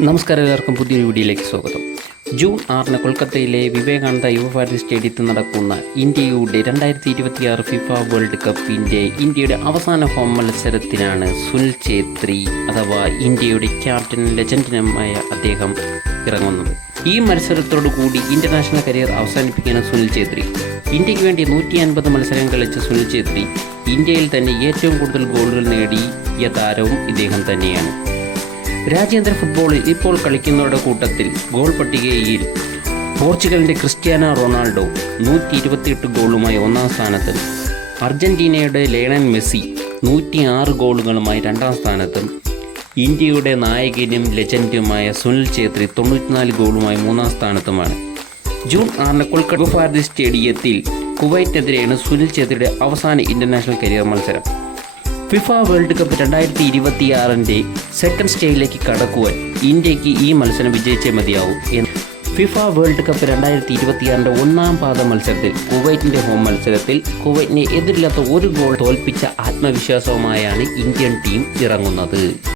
നമസ്കാരം, എല്ലാവർക്കും പുതിയൊരു വീഡിയോയിലേക്ക് സ്വാഗതം. ജൂൺ 6 കൊൽക്കത്തയിലെ വിവേകാനന്ദ യുവഭാരതി സ്റ്റേഡിയത്തിൽ നടക്കുന്ന ഇന്ത്യയുടെ 2026 ഫിഫ വേൾഡ് കപ്പിൻ്റെ ഇന്ത്യയുടെ അവസാന ഹോം മത്സരത്തിനാണ് സുനിൽ ഛേത്രി അഥവാ ഇന്ത്യയുടെ ക്യാപ്റ്റൻ ലെജൻഡനുമായ അദ്ദേഹം ഇറങ്ങുന്നത്. ഈ മത്സരത്തോടു കൂടി ഇൻ്റർനാഷണൽ കരിയർ അവസാനിപ്പിക്കുന്ന സുനിൽ ഛേത്രി ഇന്ത്യക്ക് വേണ്ടി 150 മത്സരം കളിച്ച സുനിൽ ഛേത്രി ഇന്ത്യയിൽ തന്നെ ഏറ്റവും കൂടുതൽ ഗോളുകൾ നേടിയ താരവും ഇദ്ദേഹം തന്നെയാണ്. രാജ്യാന്തര ഫുട്ബോളിൽ ഇപ്പോൾ കളിക്കുന്നവരുടെ കൂട്ടത്തിൽ ഗോൾ പട്ടികയിൽ പോർച്ചുഗലിൻ്റെ ക്രിസ്ത്യാനോ റൊണാൾഡോ 128 ഗോളുമായി ഒന്നാം സ്ഥാനത്തും, അർജൻറ്റീനയുടെ ലയണൽ മെസ്സി 106 ഗോളുകളുമായി രണ്ടാം സ്ഥാനത്തും, ഇന്ത്യയുടെ നായകനും ലെജൻഡുമായ സുനിൽ ഛേത്രി 94 ഗോളുമായി മൂന്നാം സ്ഥാനത്തുമാണ്. ജൂൺ 6 കൊൽക്കത്ത ഭാരതി സ്റ്റേഡിയത്തിൽ കുവൈറ്റിനെതിരെയാണ് സുനിൽ ഛേത്രിയുടെ അവസാന ഇൻ്റർനാഷണൽ കരിയർ മത്സരം. ഫിഫ വേൾഡ് കപ്പ് 2026 സെക്കൻഡ് സ്റ്റേജിലേക്ക് കടക്കുവാൻ ഇന്ത്യക്ക് ഈ മത്സരം വിജയിച്ചേ മതിയാവും. ഫിഫ വേൾഡ് കപ്പ് 2026 ഒന്നാം പാദ മത്സരത്തിൽ കുവൈറ്റിൻ്റെ ഹോം മത്സരത്തിൽ കുവൈറ്റിനെ എതിരില്ലാത്ത ഒരു ഗോൾ തോൽപ്പിച്ച ആത്മവിശ്വാസവുമായാണ് ഇന്ത്യൻ ടീം ഇറങ്ങുന്നത്.